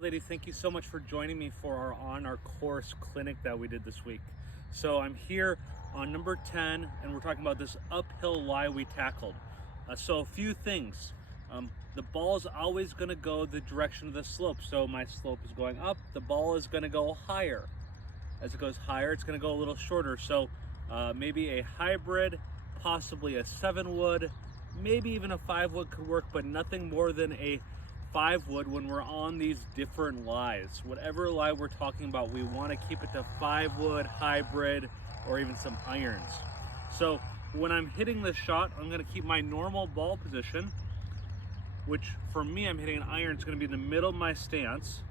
Ladies, thank you so much for joining me for our On Our Course clinic that we did this week. So I'm here on number 10 and we're talking about this uphill lie we tackled. So a few things. The ball is always going to go the direction of the slope. So my slope is going up, the ball is going to go higher. As it goes higher, it's going to go a little shorter. So maybe a hybrid, possibly a 7-wood, maybe even a 5-wood could work, but nothing more than a 5-wood when we're on these different lies. Whatever lie we're talking about, we want to keep it to 5-wood, hybrid, or even some irons. So when I'm hitting this shot, I'm going to keep my normal ball position, which for me, I'm hitting an iron. It's going to be in the middle of my stance.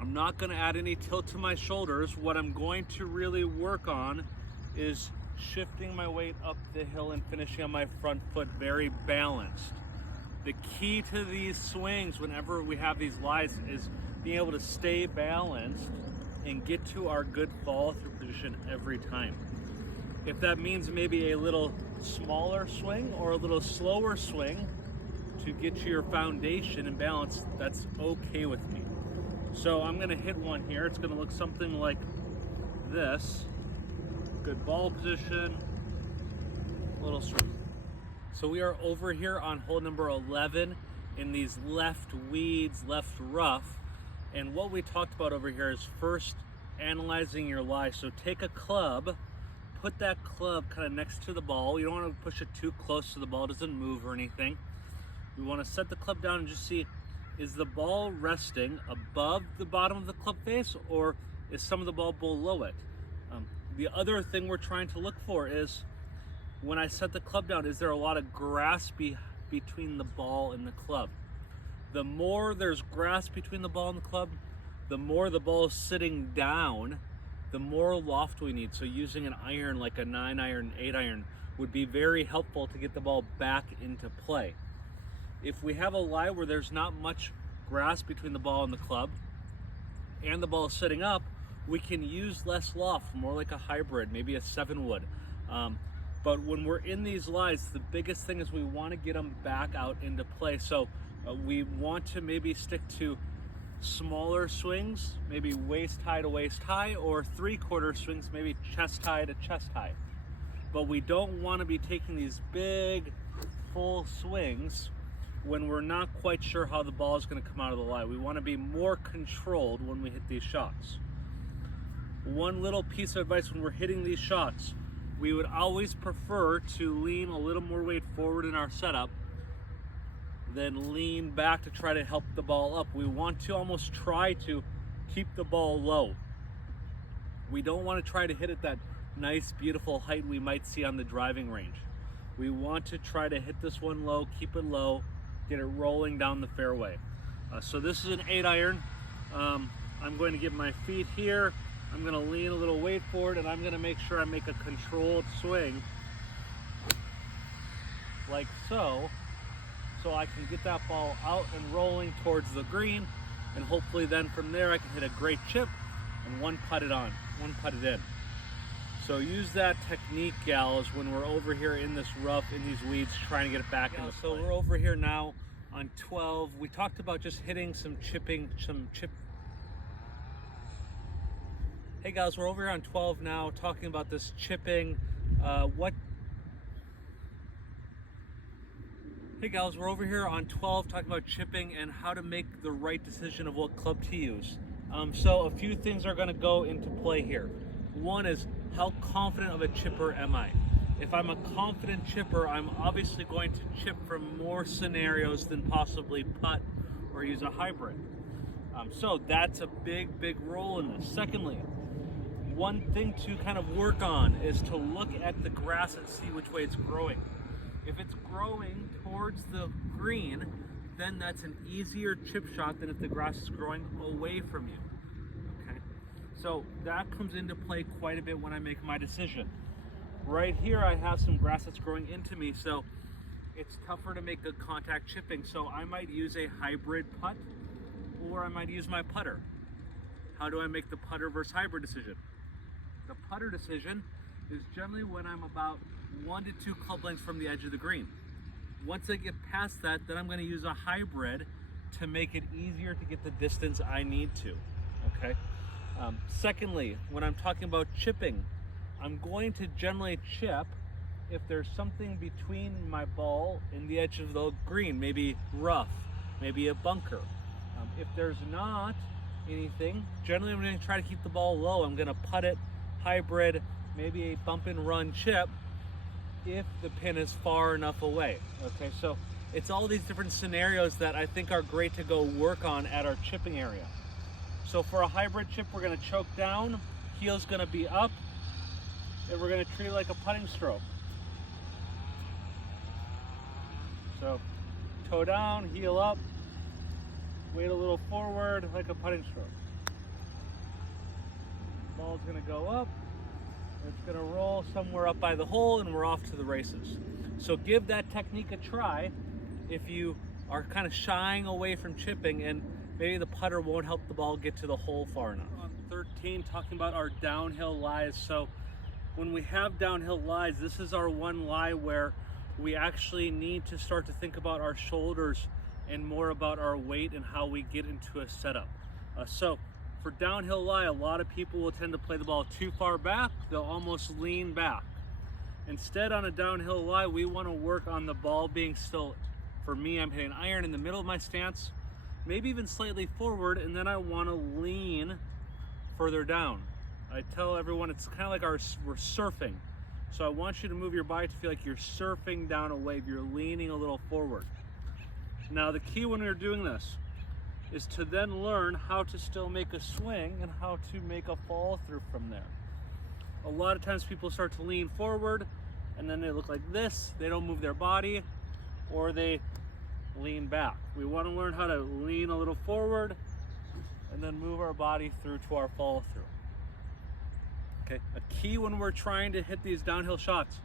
I'm not going to add any tilt to my shoulders. What I'm going to really work on is shifting my weight up the hill and finishing on my front foot very balanced. The key to these swings whenever we have these lies is being able to stay balanced and get to our good follow through position every time. If that means maybe a little smaller swing or a little slower swing to get to your foundation and balance, that's okay with me. So I'm gonna hit one here. It's gonna look something like this. Good ball position, little swing. So we are over here on hole number 11 in these left weeds, left rough. And what we talked about over here is first analyzing your lie. So take a club, put that club kind of next to the ball. You don't want to push it too close so the ball doesn't move or anything. We want to set the club down and just see, is the ball resting above the bottom of the club face or is some of the ball below it? The other thing we're trying to look for is, when I set the club down, is there a lot of grass between the ball and the club? The more there's grass between the ball and the club, the more the ball is sitting down, the more loft we need. So using an iron like a 9-iron, 8-iron would be very helpful to get the ball back into play. If we have a lie where there's not much grass between the ball and the club, and the ball is sitting up, we can use less loft, more like a hybrid, maybe a 7-wood. But when we're in these lies, the biggest thing is we want to get them back out into play. So we want to maybe stick to smaller swings, maybe waist high to waist high, or 3/4 swings, maybe chest high to chest high. But we don't want to be taking these big, full swings when we're not quite sure how the ball is going to come out of the lie. We want to be more controlled when we hit these shots. One little piece of advice when we're hitting these shots, we would always prefer to lean a little more weight forward in our setup than lean back to try to help the ball up. We want to almost try to keep the ball low. We don't want to try to hit at that nice, beautiful height we might see on the driving range. We want to try to hit this one low, keep it low, get it rolling down the fairway. So this is an 8-iron. I'm going to get my feet here. I'm going to lean a little weight forward and I'm going to make sure I make a controlled swing like so I can get that ball out and rolling towards the green, and hopefully then from there I can hit a great chip and one putt it in. So use that technique, gals, when we're over here in this rough, in these weeds, trying to get it back in the play. So we're over here now on 12. We talked about just hitting some chip. Hey guys, we're over here on 12 now, talking about this chipping. Hey guys, we're over here on 12 talking about chipping and how to make the right decision of what club to use. So a few things are going to go into play here. One is, how confident of a chipper am I? If I'm a confident chipper, I'm obviously going to chip from more scenarios than possibly putt or use a hybrid. So that's a big role in this. Secondly, one thing to kind of work on is to look at the grass and see which way it's growing. If it's growing towards the green, then that's an easier chip shot than if the grass is growing away from you. Okay, so that comes into play quite a bit when I make my decision. Right here I have some grass that's growing into me, so it's tougher to make good contact chipping. So I might use a hybrid putt, or I might use my putter. How do I make the putter versus hybrid decision? The putter decision is generally when I'm about 1 to 2 club lengths from the edge of the green. Once I get past that, then I'm going to use a hybrid to make it easier to get the distance I need to, okay? Secondly, when I'm talking about chipping, I'm going to generally chip if there's something between my ball and the edge of the green, maybe rough, maybe a bunker. If there's not anything, generally I'm going to try to keep the ball low. I'm going to putt it, hybrid, maybe a bump and run chip if the pin is far enough away. Okay, so it's all these different scenarios that I think are great to go work on at our chipping area. So for a hybrid chip, we're going to choke down, heel's going to be up, and we're going to treat it like a putting stroke. So toe down, heel up, weight a little forward like a putting stroke. Ball's going to go up, it's going to roll somewhere up by the hole, and we're off to the races. So give that technique a try if you are kind of shying away from chipping and maybe the putter won't help the ball get to the hole far enough. On 13, talking about our downhill lies. So when we have downhill lies, this is our one lie where we actually need to start to think about our shoulders and more about our weight and how we get into a setup. So for downhill lie, a lot of people will tend to play the ball too far back. They'll almost lean back. Instead, on a downhill lie, we want to work on the ball being still. For me, I'm hitting iron in the middle of my stance, maybe even slightly forward, and then I want to lean further down. I tell everyone it's kind of like we're surfing. So I want you to move your body to feel like you're surfing down a wave. You're leaning a little forward. Now the key when you're doing this is to then learn how to still make a swing and how to make a follow through from there. A lot of times people start to lean forward and then they look like this. They don't move their body, or they lean back. We want to learn how to lean a little forward and then move our body through to our follow through. Okay, a key when we're trying to hit these downhill shots,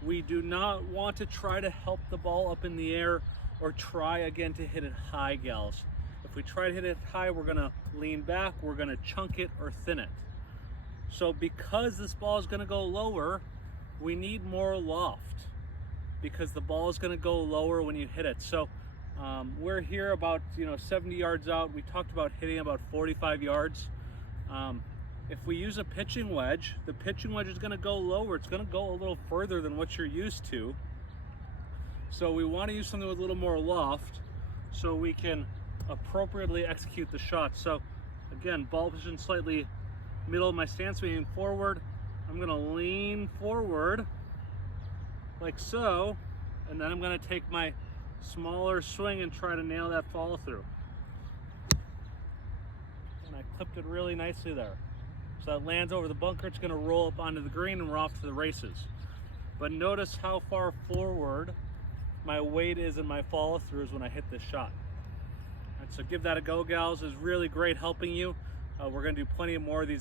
we do not want to try to help the ball up in the air or try again to hit it high, gals. If we try to hit it high, we're gonna lean back, we're gonna chunk it or thin it. So because this ball is gonna go lower, we need more loft because the ball is gonna go lower when you hit it. So we're here about 70 yards out. We talked about hitting about 45 yards. If we use a pitching wedge, the pitching wedge is going to go lower. It's going to go a little further than what you're used to. So we want to use something with a little more loft so we can appropriately execute the shot. So again, ball position slightly middle of my stance, leaning forward. I'm going to lean forward like so, and then I'm going to take my smaller swing and try to nail that follow through. And I clipped it really nicely there. So that lands over the bunker, it's gonna roll up onto the green and we're off to the races. But notice how far forward my weight is in my follow throughs when I hit this shot. And so give that a go, gals. It's really great helping you. We're gonna do plenty more of these.